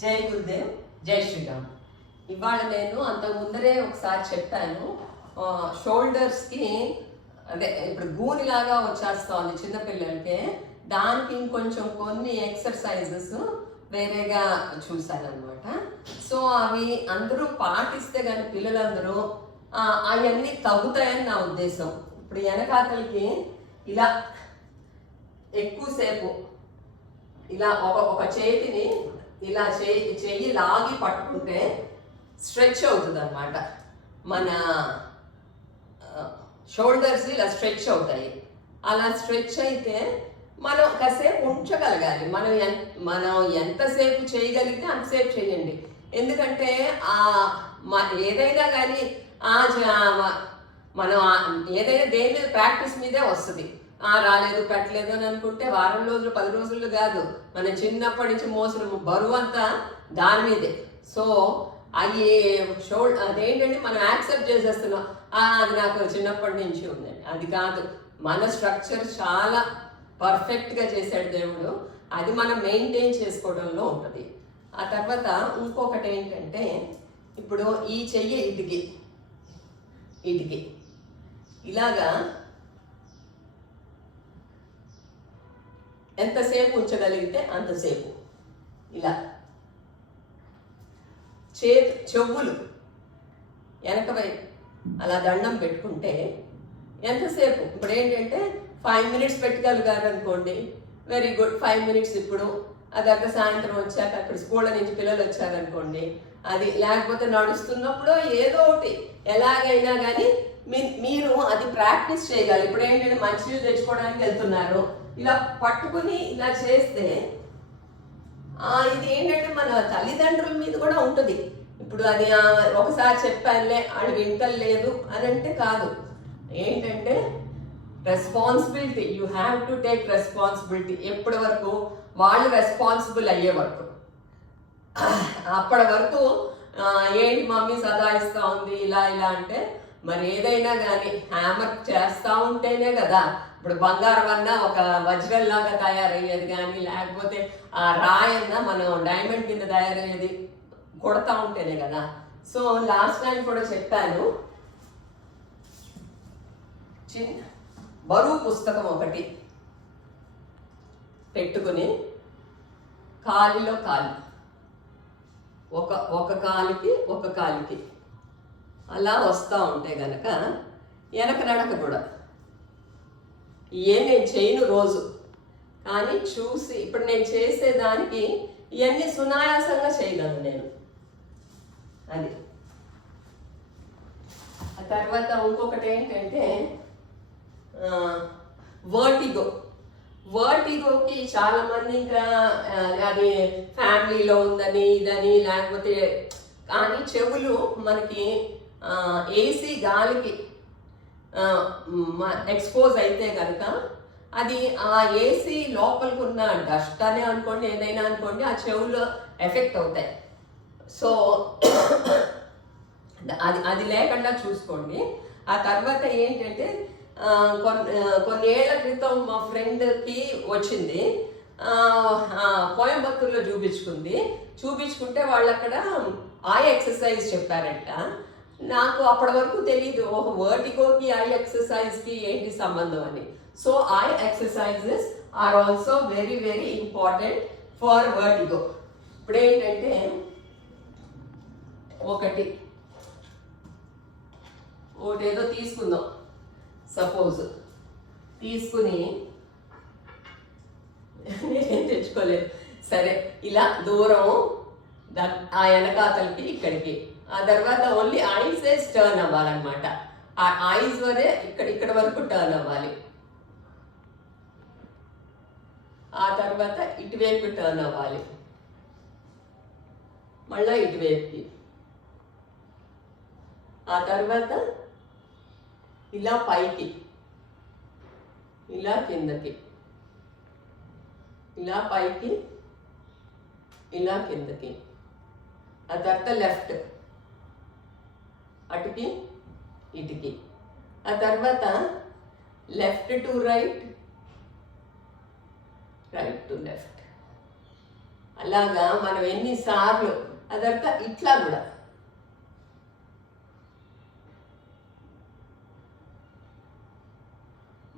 జై గురుదేవ్, జై శ్రీరామ్. ఇవాళ నేను అంతకు ముందరే ఒకసారి చెప్పాను. షోల్డర్స్కి అదే ఇప్పుడు గూనిలాగా వచ్చేస్తుంది చిన్నపిల్లలకి. దానికి ఇంకొంచెం కొన్ని ఎక్సర్సైజెస్ వేరేగా చూశాను అనమాట. సో అవి అందరూ పాటిస్తే కానీ పిల్లలందరూ అవన్నీ తగ్గుతాయని నా ఉద్దేశం. ఇప్పుడు వెనకాతలకి ఇలా ఎక్కువసేపు ఇలా ఒక చేతిని ఇలా చెయ్యి లాగి పట్టుకుంటే స్ట్రెచ్ అవుతుంది అనమాట. మన షోల్డర్స్ ఇలా స్ట్రెచ్ అవుతాయి. అలా స్ట్రెచ్ అయితే మనం కాసేపు ఉంచగలగాలి. మనం ఎంతసేపు చేయగలిగితే అంతసేపు చేయండి. ఎందుకంటే ఏదైనా కానీ మనం ఏదైనా దేని మీద ప్రాక్టీస్ మీదే వస్తుంది. రాలేదు పెట్టలేదు అని అనుకుంటే వారం రోజులు 10 రోజులు కాదు, మనం చిన్నప్పటి నుంచి మోసిన బరువు అంతా దాని మీదే. సో అవి అదేంటంటే మనం యాక్సెప్ట్ చేసేస్తున్నాం, అది నాకు చిన్నప్పటి నుంచి ఉందండి. అది కాదు, మన స్ట్రక్చర్ చాలా పర్ఫెక్ట్గా చేశాడు దేవుడు. అది మనం మెయింటైన్ చేసుకోవడంలో ఉంటుంది. ఆ తర్వాత ఇంకొకటి ఏంటంటే, ఇప్పుడు ఈ చెయ్యి ఇటుకి ఇలాగా ఎంతసేపు ఉంచగలిగితే అంతసేపు ఇలా చెవులు వెనక వైపు అలా దండం పెట్టుకుంటే ఎంతసేపు, ఇప్పుడు ఏంటంటే 5 minutes పెట్టగలిగారు అనుకోండి, వెరీ గుడ్. 5 minutes ఇప్పుడు అదొక సాయంత్రం వచ్చాక ఇప్పుడు స్కూళ్ళ నుంచి పిల్లలు వచ్చారనుకోండి, అది లేకపోతే నడుస్తున్నప్పుడు ఏదో ఒకటి ఎలాగైనా కానీ మీరు అది ప్రాక్టీస్ చేయగలరు. ఇప్పుడు ఏంటంటే మంచినీళ్ళు తెచ్చుకోవడానికి వెళ్తున్నారు, ఇలా పట్టుకుని ఇలా చేస్తే ఇది ఏంటంటే మన తల్లిదండ్రుల మీద కూడా ఉంటుంది. ఇప్పుడు అది ఒకసారి చెప్పానులే వాళ్ళు వింటలేదు అని అంటే కాదు. ఏంటంటే responsibility, you have to take responsibility. ఎప్పటి వరకు వాళ్ళు రెస్పాన్సిబుల్ అయ్యే వరకు. అప్పటి వరకు ఏంటి మమ్మీ సదాయిస్తూ ఉంది ఇలా అంటే, మరి ఏదైనా కానీ హ్యామర్ చేస్తూ ఉంటేనే కదా ఇప్పుడు బంగారం అన్నా ఒక వజ్రంలాగా తయారయ్యేది, కానీ లేకపోతే ఆ రాయన్నా మనం డైమండ్ కింద తయారయ్యేది కొడతా ఉంటేనే కదా. సో లాస్ట్ టైం కూడా చెప్పాను, చిన్న బరువు పుస్తకం ఒకటి పెట్టుకుని కాలిలో కాలు ఒక కాలికి అలా వస్తూ ఉంటే గనక వెనక నడక కూడా నేను చేయను రోజు, కానీ చూసి ఇప్పుడు నేను చేసేదానికి ఇవన్నీ సునాయాసంగా చేయగలను నేను. అది ఆ తర్వాత ఇంకొకటి ఏంటంటే వర్టిగోకి చాలా మంది ఇంకా అది ఫ్యామిలీలో ఉందని ఇదని లేకపోతే, కానీ చెవులు మనకి ఏసీ గాలికి ఎక్స్పోజ్ అయితే కనుక అది ఆ ఏసీ లోపలికి ఉన్న డస్ట్ అనే అనుకోండి ఏదైనా అనుకోండి ఆ చెవులు ఎఫెక్ట్ అవుతాయి. సో అది లేకుండా చూసుకోండి. ఆ తర్వాత ఏంటంటే కొన్ని ఏళ్ల క్రితం మా ఫ్రెండ్కి వచ్చింది, కోయంబత్తూరులో చూపించుకుంటే వాళ్ళు అక్కడ ఐ ఎక్సర్సైజ్ చెప్పారంట. నాకు అప్పటి వరకు తెలీదు వర్టిగోకి ఐ ఎక్సర్సైజ్కి ఏంటి సంబంధం అని. So eye exercises are also very very important for vertigo. ఇప్పుడు ఏంటంటే ఒకటి ఏదో తీసుకుందాం, సపోజ్ తీసుకుని నేనేం తెచ్చుకోలేదు, సరే ఇలా దూరం ఆ వెనకాతలకి ఇక్కడికి, ఆ తర్వాత ఓన్లీ ఐస్ టర్న్ అవ్వాలన్నమాట. ఆ ఐస్ వరే ఇక్కడ వరకు టర్న్ అవ్వాలి. ఆ తర్వాత ఇటువైపు టర్న్ అవ్వాలి, మళ్ళా ఇటువైపుకి. ఆ తర్వాత ఇలా పైకి, ఇలా కిందకి, ఇలా పైకి, ఇలా కిందకి. ఆ తర్వాత లెఫ్ట్ అటుకి ఇటుకి. ఆ తర్వాత left to right, right to left. అలాగా మనం ఎన్నిసార్లు అదంతా ఇట్లా కూడా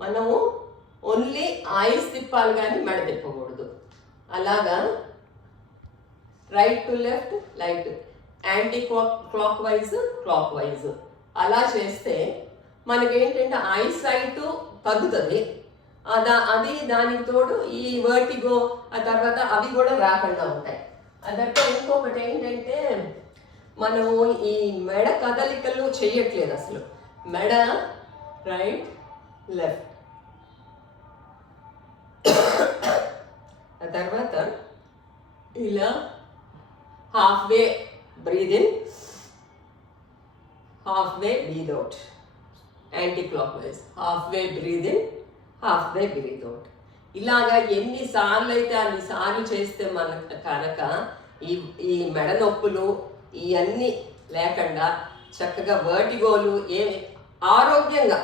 మనము ఓన్లీ ఐస్ తిప్పాలి కానీ మెడ తిప్పకూడదు. అలాగా right to left, light anti clock wise, clock wise అలా చేస్తే మనకేంటంటే ఐ సైట్ తగ్గుతుంది. అది దానికి తోడు ఈ వర్టిగో ఆ తర్వాత అవి కూడా రాకుండా ఉంటాయి. అదంటే ఇంకొకటి ఏంటంటే మనము ఈ మెడ కదలికలు చెయ్యట్లేదు అసలు. మెడ రైట్ లెఫ్ట్, ఆ తర్వాత ఇలా half way breathe in, half way breathe out, anti clock wise, half way breathe in, half way breathe out. ఇలాగా ఎన్నిసార్లు అయితే అన్నిసార్లు చేస్తే మనకు కనుక ఈ మెడ నొప్పులు ఇవన్నీ లేకుండా చక్కగా వర్టిగోలు ఆరోగ్యంగా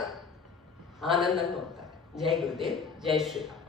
ఆనందంగా ఉంటారు. జై గురుదేవ్, జై శ్రీరామ్.